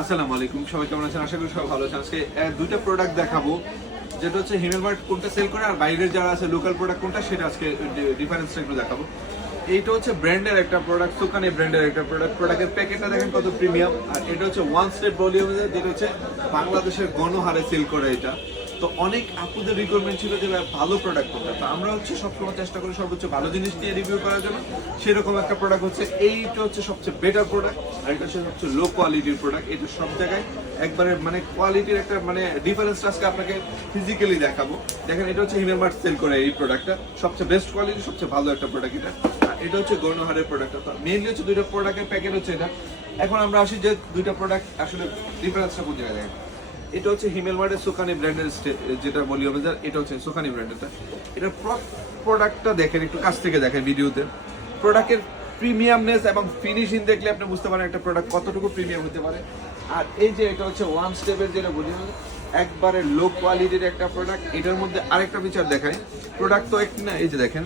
আসসালামু আলাইকুম, সবাই কেমন আছেন? আশা করি সবাই ভালো আছেন। আজকে দুইটা প্রোডাক্ট দেখাবো, যেটা হচ্ছে হিমেলমার্ট কোনটা সেল করে আর বাইরের যারা আছে লোকাল প্রোডাক্ট কোনটা, সেটা আজকে ডিফারেন্সটা একটু দেখাবো। এইটা হচ্ছে ব্র্যান্ডের একটা প্রোডাক্ট, সুকানি ব্র্যান্ডের একটা প্রোডাক্টের প্যাকেটটা দেখেন কত প্রিমিয়াম। আর এটা হচ্ছে ওয়ান স্টেপ ভলিউম, যেটা হচ্ছে বাংলাদেশের গণহারে সেল করে এটা। তো অনেক আপুদের রিকোয়ারমেন্ট ছিল যে ভালো প্রোডাক্ট কোনটা, তো আমরা হচ্ছে সবসময় চেষ্টা করি সর্বোচ্চ ভালো জিনিস নিয়ে রিভিউ করার জন্য। সেরকম একটা প্রোডাক্ট হচ্ছে এইটা, হচ্ছে সবচেয়ে বেটার প্রোডাক্ট। আর এটা হচ্ছে সবচেয়ে লো কোয়ালিটির প্রোডাক্ট। এটা সব জায়গায় একবারে মানে কোয়ালিটির একটা মানে ডিফারেন্স আজকে আপনাকে ফিজিক্যালি দেখাবো। দেখেন, এটা হচ্ছে হিমেলমার্ট সেল করে এই প্রোডাক্টটা, সবচেয়ে বেস্ট কোয়ালিটি, সবচেয়ে ভালো একটা প্রোডাক্ট এটা। আর এটা হচ্ছে গণহারের প্রোডাক্টটা। তো মেইনলি হচ্ছে দুইটা প্রোডাক্টের প্যাকেট হচ্ছে এটা। এখন আমরা আসি যে দুইটা প্রোডাক্ট আসলে ডিফারেন্সটা কোন জায়গায় দেখেন। এটা হচ্ছে হিমেলমার্টের সুকানি ব্র্যান্ডের, যেটা বলি হবে, এটা হচ্ছে সুকানি ব্র্যান্ডেরটা। এটার প্রোডাক্টটা দেখেন, একটু কাছ থেকে দেখেন ভিডিওতে। প্রোডাক্টের প্রিমিয়ামনেস এবং ফিনিশিং দেখলে আপনি বুঝতে পারেন একটা প্রোডাক্ট কতটুকু প্রিমিয়াম হতে পারে। আর এই যে এটা হচ্ছে ওয়ান স্টেপের, যেটা বলি একবারে লো কোয়ালিটির একটা প্রোডাক্ট। এটার মধ্যে আরেকটা ফিচার দেখায়, প্রোডাক্ট তো একটি না, এই যে দেখেন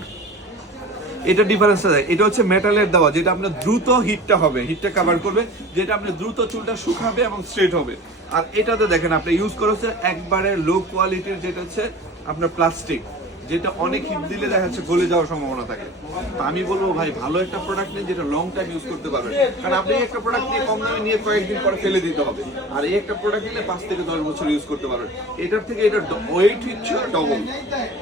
এটা ডিফারেন্সটা দেয়। এটা হচ্ছে মেটালের দেওয়া, যেটা আপনার দ্রুত হিটটা কভার করবে, যেটা আপনার দ্রুত চুলটা শুকাবে এবং স্ট্রেট হবে। আর এটাতে দেখেন আপনি ইউজ করেছে একবারে লো কোয়ালিটির, যেটা হচ্ছে আপনার প্লাস্টিক, যেটা অনেক হিট দিলে দেখা যাচ্ছে গলে যাওয়ার সম্ভাবনা থাকে। তো আমি বলবো ভাই, ভালো একটা প্রোডাক্ট নিয়ে যেটা লং টাইম ইউজ করতে পারবেন। কারণ আপনি একটা প্রোডাক্ট নিয়ে কম দামে নিয়ে কয়েকদিন পরে ফেলে দিতে হবে, আর এই একটা প্রোডাক্ট নিলে 5 থেকে 10 বছর ইউজ করতে পারবেন। এটার থেকে এটার ওয়েট হচ্ছে ডবল।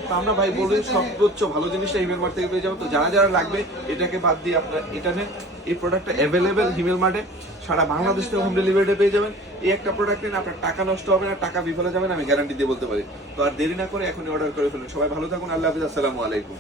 তো আমরা ভাই বলি সর্বোচ্চ ভালো জিনিসটা হিমেলমার্ট থেকে পেয়ে যাবো। তো যারা যারা লাগবে এটাকে বাদ দিয়ে আপনার এটা নেন। এই প্রোডাক্টটা অ্যাভেলেবেল হিমেলমার্টে, সারা বাংলাদেশ থেকে হোম ডেলিভারিতে পেয়ে যাবেন। এই একটা প্রোডাক্ট নিন, আপনার টাকা নষ্ট হবে না, টাকা বিফলে যাবেন, আমি গ্যারান্টি দিয়ে বলতে পারি। তো আর দেরি না করে এখনই অর্ডার করে ফেলুন। সবাই ভালো থাকুন, আল্লাহ হাফিজ, আসসালামু আলাইকুম।